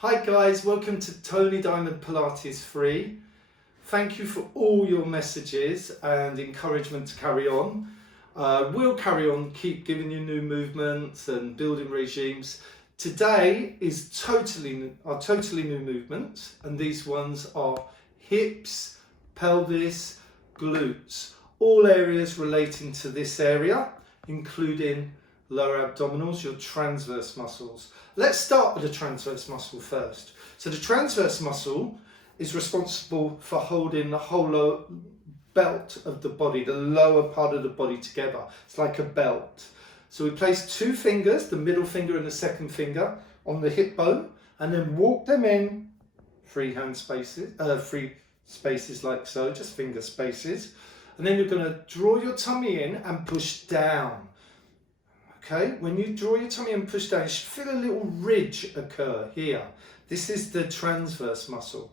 Hi guys, welcome to Tonydiamondpilates3. Thank you for all your messages and encouragement to carry on. We'll carry on, keep giving you new movements and building regimes. Today is totally new movements, and these ones are hips, pelvis, glutes, all areas relating to this area, including lower abdominals, your transverse muscles. Let's start with the transverse muscle first. So the transverse muscle is responsible for holding the whole lower belt of the body, the lower part of the body together. It's like a belt. So we place two fingers, the middle finger and the second finger, on the hip bone, and then walk them in free spaces like so, just finger spaces. And then you're going to draw your tummy in and push down. Okay, when you draw your tummy and push down, you should feel a little ridge occur here. This is the transverse muscle.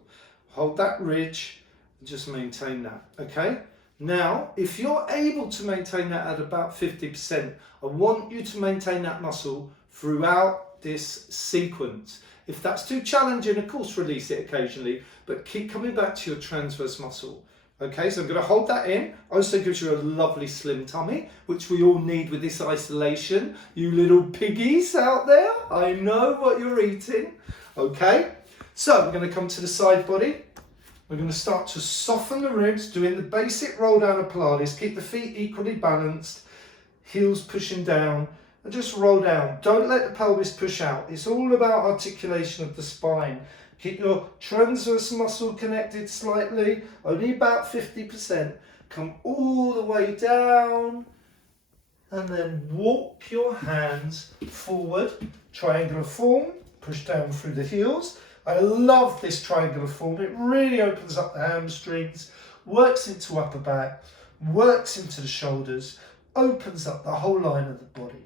Hold that ridge and just maintain that, okay? Now, if you're able to maintain that at about 50%, I want you to maintain that muscle throughout this sequence. If that's too challenging, of course, release it occasionally, but keep coming back to your transverse muscle. Okay, so I'm going to hold that in. Also gives you a lovely slim tummy, which we all need with this isolation. You little piggies out there, I know what you're eating. Okay, so we're going to come to the side body. We're going to start to soften the ribs, doing the basic roll down of Pilates. Keep the feet equally balanced, heels pushing down, and just roll down. Don't let the pelvis push out. It's all about articulation of the spine. Keep your transverse muscle connected slightly, only about 50%. Come all the way down and then walk your hands forward. Triangular form, push down through the heels. I love this triangular form. It really opens up the hamstrings, works into upper back, works into the shoulders, opens up the whole line of the body.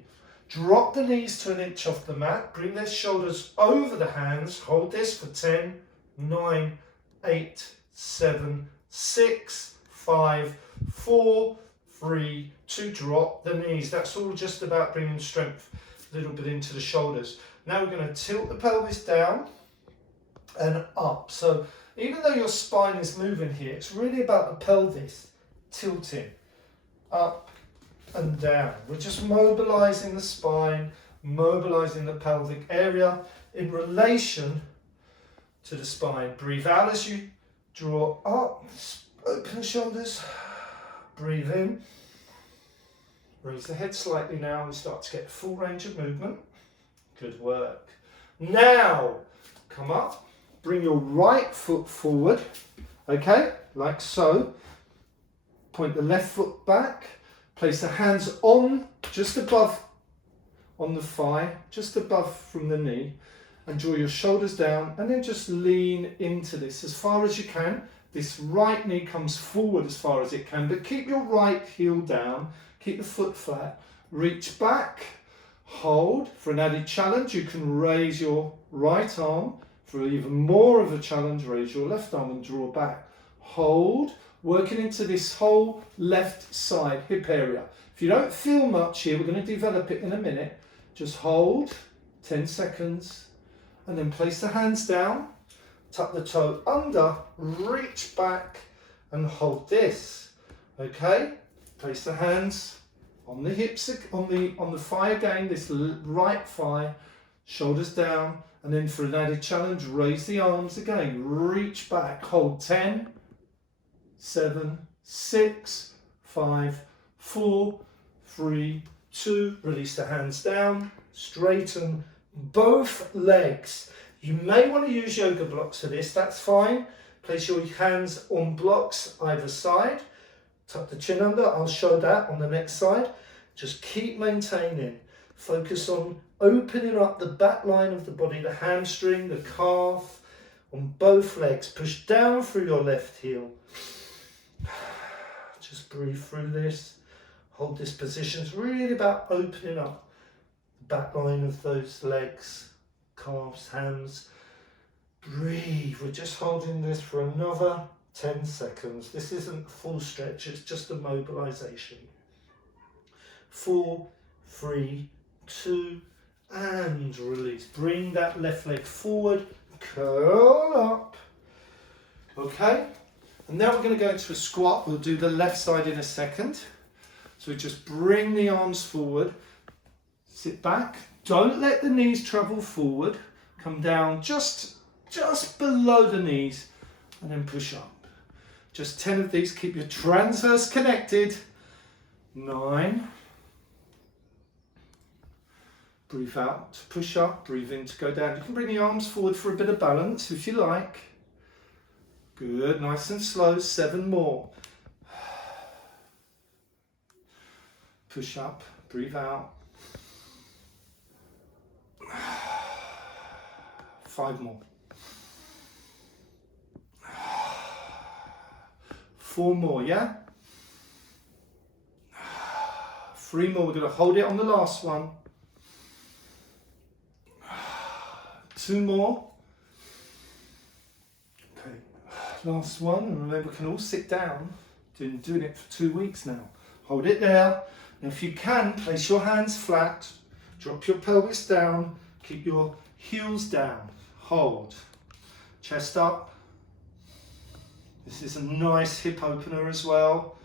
Drop the knees to an inch off the mat, bring their shoulders over the hands, hold this for 10, 9, 8, 7, 6, 5, 4, 3, 2, drop the knees. That's all just about bringing strength a little bit into the shoulders. Now we're going to tilt the pelvis down and up. So even though your spine is moving here, it's really about the pelvis tilting up and down. We're just mobilizing the spine, mobilizing the pelvic area in relation to the spine. Breathe out as you draw up, open the shoulders, breathe in, raise the head slightly now and start to get full range of movement. Good work. Now, come up, bring your right foot forward, okay, like so. Point the left foot back. Place the hands on, just above, on the thigh, just above from the knee, and draw your shoulders down, and then just lean into this as far as you can. This right knee comes forward as far as it can, but keep your right heel down, keep the foot flat, reach back, hold. For an added challenge, you can raise your right arm. For even more of a challenge, raise your left arm and draw back. Hold. Working into this whole left side hip area. If you don't feel much here, we're going to develop it in a minute. Just hold 10 seconds and then place the hands down, tuck the toe under, reach back and hold this. Okay, place the hands on the hips, on the thigh again, this right thigh, shoulders down, and then for an added challenge, raise the arms again, reach back, hold 10, 7, 6, 5, 4, 3, 2, release the hands down, straighten both legs. You may want to use yoga blocks for this, that's fine. Place your hands on blocks either side, tuck the chin under, I'll show that on the next side. Just keep maintaining, focus on opening up the back line of the body, the hamstring, the calf, on both legs. Push down through your left heel. Just breathe through this. Hold this position. It's really about opening up the back line of those legs, calves, hams. Breathe. We're just holding this for another 10 seconds. This isn't a full stretch, it's just a mobilization. 4, 3, 2, and release. Bring that left leg forward, curl up. Okay, and now we're going to go into a squat. We'll do the left side in a second. So we just bring the arms forward, sit back, don't let the knees travel forward, come down just below the knees and then push up. Just 10 of these, keep your transverse connected. 9. Breathe out to push up, breathe in to go down. You can bring the arms forward for a bit of balance if you like. Good, nice and slow, 7 more. Push up, breathe out. 5 more. 4 more, yeah? 3 more, we're going to hold it on the last one. 2 more. Okay, last one, and remember we can all sit down. Doing it for 2 weeks now. Hold it there. And if you can, place your hands flat, drop your pelvis down, keep your heels down, hold, chest up. This is a nice hip opener as well.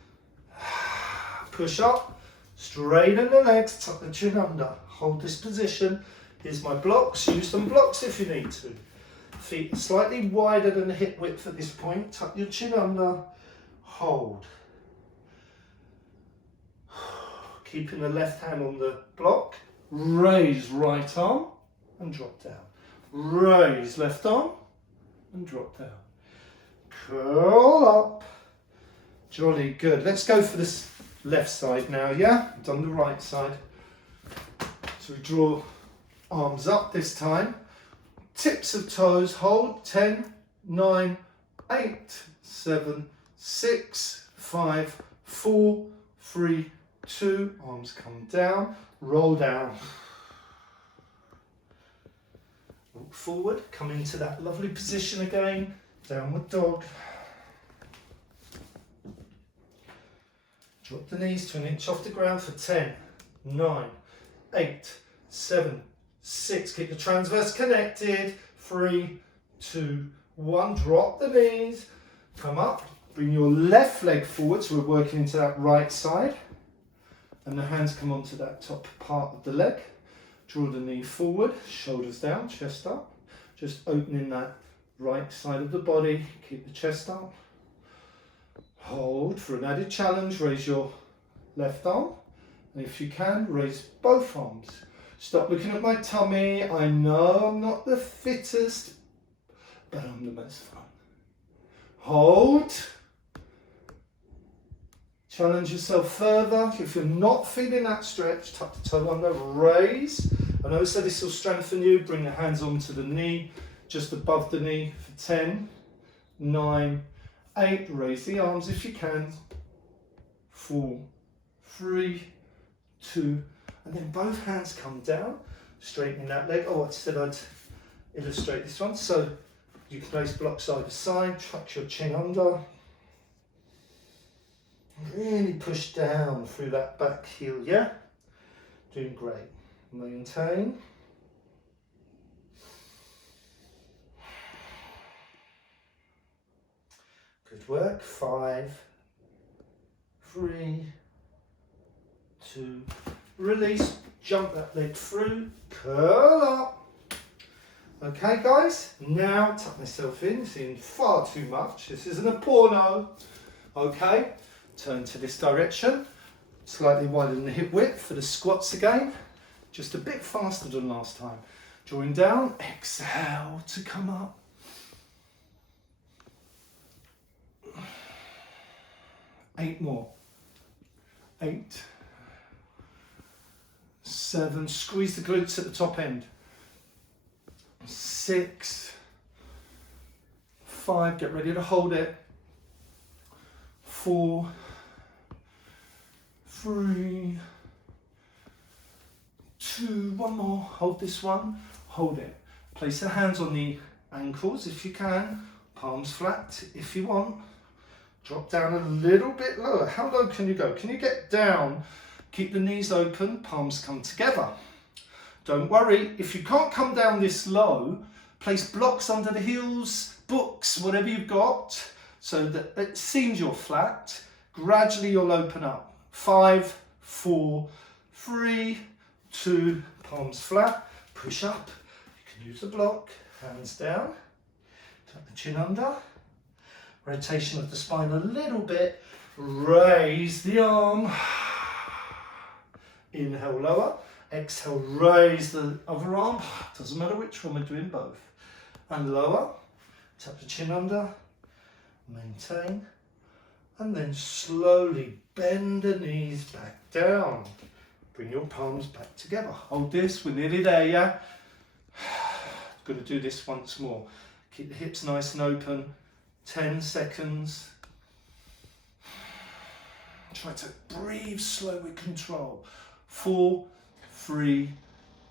Push up, straighten the legs, tuck the chin under, hold this position. Here's my blocks, use some blocks if you need to. Feet slightly wider than the hip width at this point, tuck your chin under, hold. Keeping the left hand on the block, raise right arm and drop down. Raise left arm and drop down. Curl up. Jolly good. Let's go for this left side now, yeah? I've done the right side. So we draw arms up this time. Tips of toes, hold. 10, 9, 8, 7, 6, 5, 4, 3, 2, arms come down, roll down. Walk forward, come into that lovely position again, downward dog. Drop the knees to an inch off the ground for 10, 9, 8, 7, 6. Keep the transverse connected. 3, 2, 1. Drop the knees, come up, bring your left leg forward, so we're working into that right side. And the hands come onto that top part of the leg. Draw the knee forward, shoulders down, chest up. Just opening that right side of the body. Keep the chest up. Hold for an added challenge. Raise your left arm. And if you can, raise both arms. Stop looking at my tummy. I know I'm not the fittest, but I'm the most fun. Hold. Challenge yourself further. If you're not feeling that stretch, tuck the toe under, raise. I know I said this will strengthen you. Bring the hands onto the knee, just above the knee for 10, 9, 8. Raise the arms if you can. 4, 3, 2, and then both hands come down, straightening that leg. Oh, I said I'd illustrate this one. So you can place blocks either side, tuck your chin under. Really push down through that back heel, yeah? Doing great. Maintain. Good work. 5, 3, 2, release. Jump that leg through, curl up. Okay, guys, now tuck myself in. Seeing far too much. This isn't a porno. Okay. Turn to this direction, slightly wider than the hip width for the squats again, just a bit faster than last time. Drawing down, exhale to come up. 8 more. 8, 7, squeeze the glutes at the top end. 6, 5, get ready to hold it. 4, 3, 2, 1 more, hold this one, hold it. Place the hands on the ankles if you can, palms flat if you want. Drop down a little bit lower. How low can you go? Can you get down? Keep the knees open, palms come together. Don't worry, if you can't come down this low, Place blocks under the heels, books, whatever you've got, so that it seems you're flat. Gradually you'll open up. 5, 4, 3, 2, palms flat, push up. You can use the block, hands down, tuck the chin under. Rotation of the spine a little bit. Raise the arm. Inhale, lower. Exhale, raise the other arm. Doesn't matter which one, we're doing both. And lower. Tuck the chin under. Maintain. And then slowly bend the knees back down. Bring your palms back together. Hold this, we're nearly there, yeah? Going to do this once more. Keep the hips nice and open. 10 seconds. Try to breathe slow with control. 4, 3,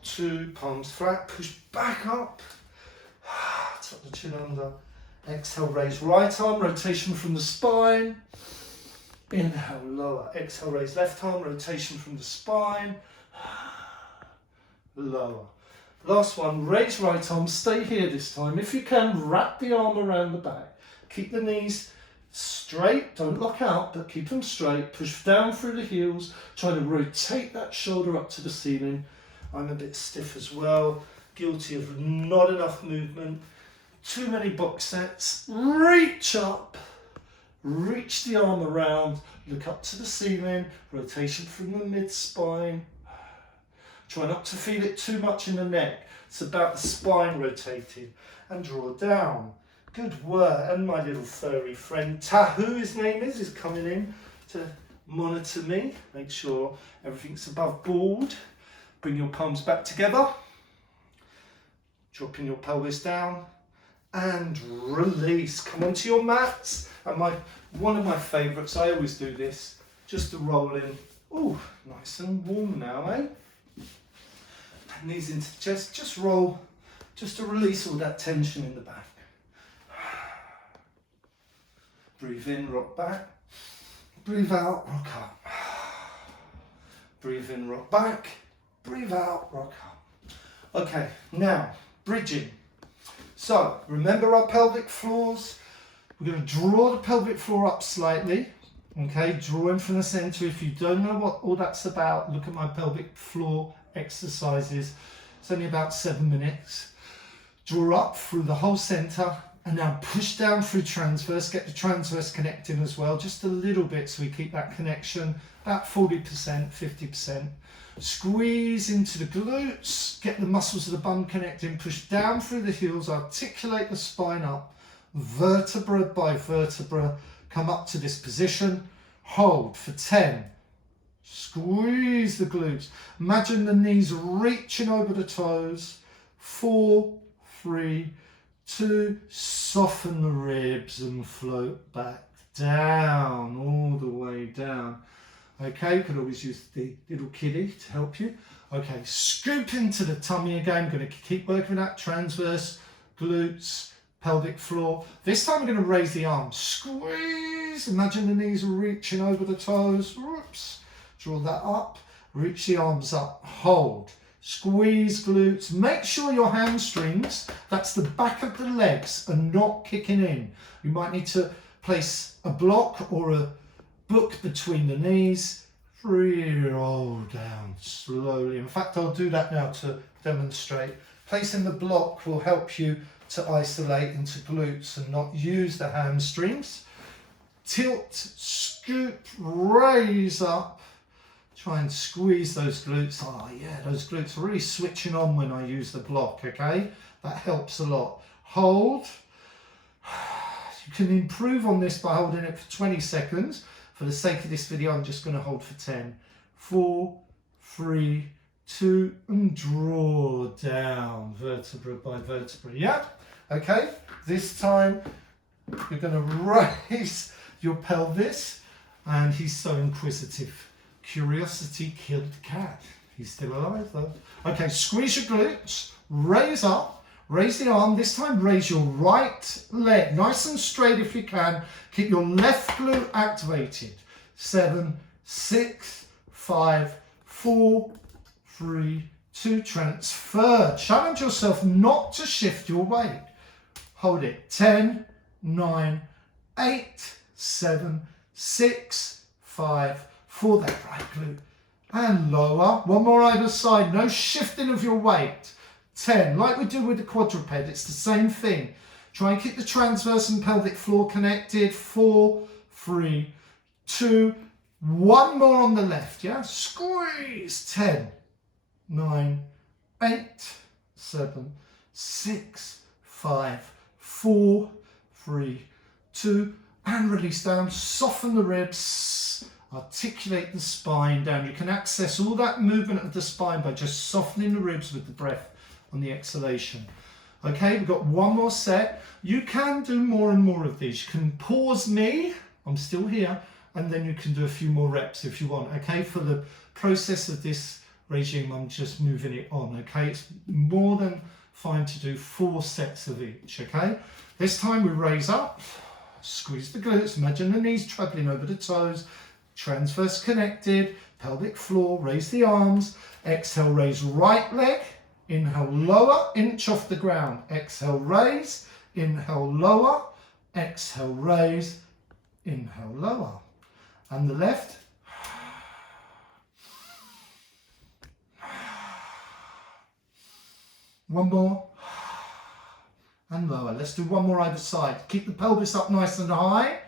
2, palms flat, push back up. Tuck the chin under. Exhale, raise right arm, rotation from the spine. Inhale, lower. Exhale, raise left arm, rotation from the spine. Lower. Last one, raise right arm, stay here this time. If you can, wrap the arm around the back. Keep the knees straight, don't lock out, but keep them straight. Push down through the heels, try to rotate that shoulder up to the ceiling. I'm a bit stiff as well, guilty of not enough movement. Too many box sets. Reach up, reach the arm around, look up to the ceiling, rotation from the mid-spine. Try not to feel it too much in the neck. It's about the spine rotating. And draw down. Good work. And my little furry friend Tahu, his name is coming in to monitor me. Make sure everything's above board. Bring your palms back together. Dropping your pelvis down. And release. Come onto your mats. And one of my favourites, I always do this, just to roll in. Oh, nice and warm now, eh? Knees into the chest, just roll, just to release all that tension in the back. Breathe in, rock back. Breathe out, rock up. Breathe in, rock back. Breathe out, rock up. Okay, now, bridging. So, remember our pelvic floors. We're going to draw the pelvic floor up slightly. Okay, draw in from the center. If you don't know what all that's about, look at my pelvic floor exercises. It's only about 7 minutes. Draw up through the whole center and now push down through transverse. Get the transverse connecting as well, just a little bit so we keep that connection about 40%, 50%. Squeeze into the glutes, get the muscles of the bum connecting, push down through the heels, articulate the spine up, vertebra by vertebra, come up to this position, hold for 10. Squeeze the glutes. Imagine the knees reaching over the toes. 4, 3, 2. Soften the ribs and float back down, all the way down. Okay, you could always use the little kiddie to help you. Okay, scoop into the tummy again. Going to keep working that transverse, glutes, pelvic floor. This time we're going to raise the arms. Squeeze. Imagine the knees reaching over the toes. Whoops. Draw that up, reach the arms up, hold, squeeze glutes. Make sure your hamstrings, that's the back of the legs, are not kicking in. You might need to place a block or a book between the knees. Roll down slowly. In fact, I'll do that now to demonstrate. Placing the block will help you to isolate into glutes and not use the hamstrings. Tilt, scoop, raise up. Try and squeeze those glutes. Oh yeah, those glutes are really switching on when I use the block, okay? That helps a lot. Hold. You can improve on this by holding it for 20 seconds. For the sake of this video, I'm just going to hold for 10. 4, 3, 2, and draw down, vertebra by vertebra. Yeah? Okay? This time, you're going to raise your pelvis. And he's so inquisitive. Curiosity killed the cat. He's still alive though. Okay, squeeze your glutes, raise up, raise the arm. This time raise your right leg, nice and straight if you can. Keep your left glute activated. 7, 6, 5, 4, 3, to transfer. Challenge yourself not to shift your weight. Hold it. 10, 9, 8, 7, 6, 5, for that right glute. And lower. One more either side. No shifting of your weight. 10. Like we do with the quadruped, it's the same thing. Try and keep the transverse and pelvic floor connected. 4, 3, 2, 1 more on the left. Yeah? Squeeze. 10, 9, 8, 7, 6, 5, 4, 3, 2, and release down. Soften the ribs. Articulate the spine down. You can access all that movement of the spine by just softening the ribs with the breath on the exhalation. Okay, we've got one more set. You can do more and more of these. You can pause me, I'm still here, and then you can do a few more reps if you want. Okay, for the process of this regime, I'm just moving it on. Okay, it's more than fine to do 4 sets of each. Okay, this time we raise up, squeeze the glutes, imagine the knees traveling over the toes, transverse connected, pelvic floor, raise the arms, exhale, raise right leg, inhale, lower, inch off the ground, exhale, raise, inhale, lower, exhale, raise, inhale, lower. And the left, one more, and lower. Let's do one more either side. Keep the pelvis up nice and high.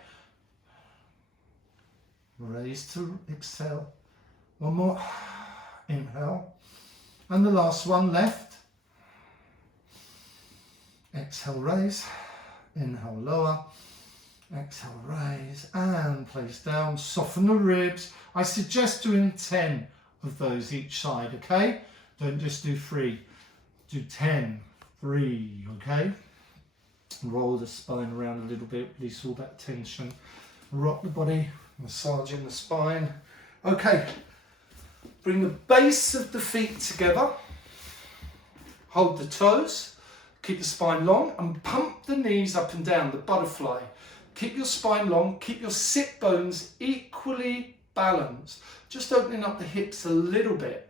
Raise to exhale. One more. Inhale. And the last one, left. Exhale, raise. Inhale, lower. Exhale, raise. And place down. Soften the ribs. I suggest doing 10 of those each side, okay? Don't just do 3. Do 10. 3, okay? Roll the spine around a little bit. Release all that tension. Rock the body. Massaging the spine. Okay, bring the base of the feet together. Hold the toes. Keep the spine long and pump the knees up and down, the butterfly. Keep your spine long. Keep your sit bones equally balanced. Just opening up the hips a little bit.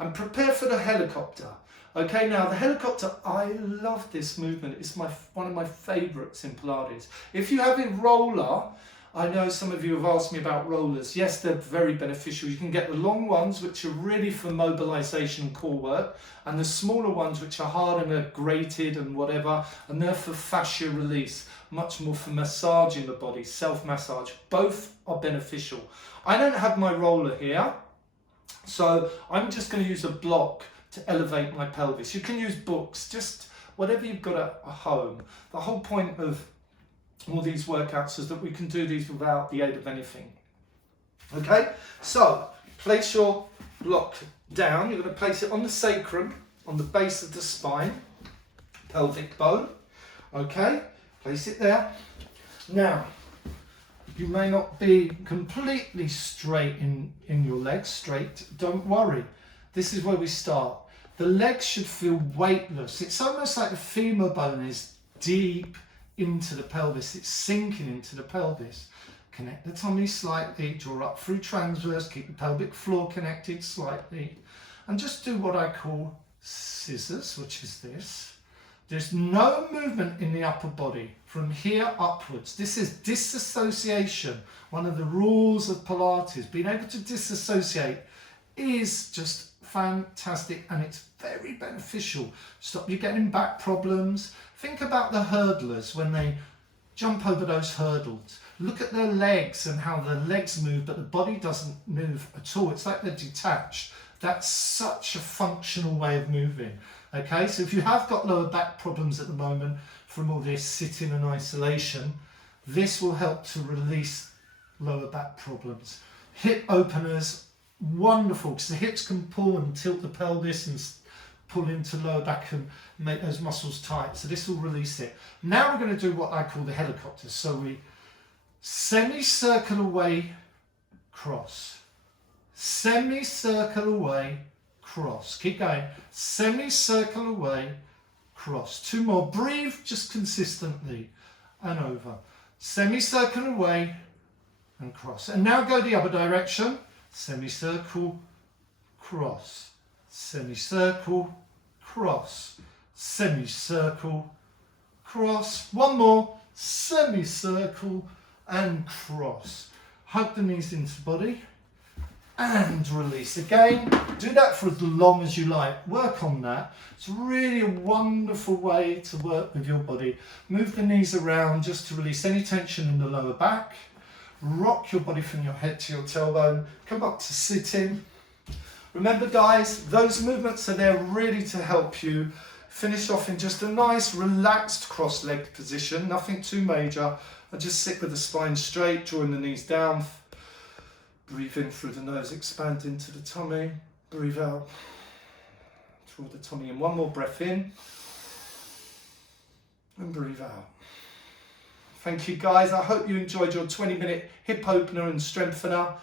And prepare for the helicopter. Okay, now the helicopter, I love this movement. It's one of my favourites in Pilates. If you have a roller, I know some of you have asked me about rollers. Yes, they're very beneficial. You can get the long ones, which are really for mobilization and core work, and the smaller ones, which are hard and are grated and whatever, and they're for fascia release, much more for massaging the body, self-massage. Both are beneficial. I don't have my roller here, so I'm just going to use a block to elevate my pelvis. You can use books, just whatever you've got at home. The whole point of all these workouts is that we can do these without the aid of anything. Okay, so place your block down. You're going to place it on the sacrum, on the base of the spine, pelvic bone. Okay, place it there. Now, you may not be completely straight in your legs, straight. Don't worry. This is where we start. The legs should feel weightless. It's almost like the femur bone is deep into the pelvis. It's sinking into the pelvis. Connect the tummy slightly, draw up through transverse, keep the pelvic floor connected slightly, and just do what I call scissors, which is this. There's no movement in the upper body from here upwards. This is disassociation. One of the rules of Pilates, being able to disassociate, is just fantastic, and it's very beneficial. Stop you getting back problems. Think about the hurdlers when they jump over those hurdles. Look at their legs and how their legs move, but the body doesn't move at all. It's like they're detached. That's such a functional way of moving. Okay, so if you have got lower back problems at the moment from all this sitting and isolation, this will help to release lower back problems. Hip openers, wonderful, because the hips can pull and tilt the pelvis and pull into lower back and make those muscles tight. So this will release it. Now we're going to do what I call the helicopter. So we semicircle away, cross. Semicircle away, cross. Keep going. Semicircle away, cross. 2 more. Breathe just consistently and over. Semicircle away and cross. And now go the other direction. Semicircle, cross. semicircle, cross, semicircle, cross. One more, semicircle and cross. Hug the knees into the body and release again. Do that for as long as you like. Work on that. It's really a wonderful way to work with your body. Move the knees around just to release any tension in the lower back. Rock your body from your head to your tailbone. Come up to sitting. Remember guys, those movements are there really to help you finish off in just a nice relaxed cross-legged position, nothing too major. And just sit with the spine straight, drawing the knees down. Breathe in through the nose, expand into the tummy. Breathe out. Draw the tummy in. One more breath in. And breathe out. Thank you guys. I hope you enjoyed your 20-minute hip opener and strengthener.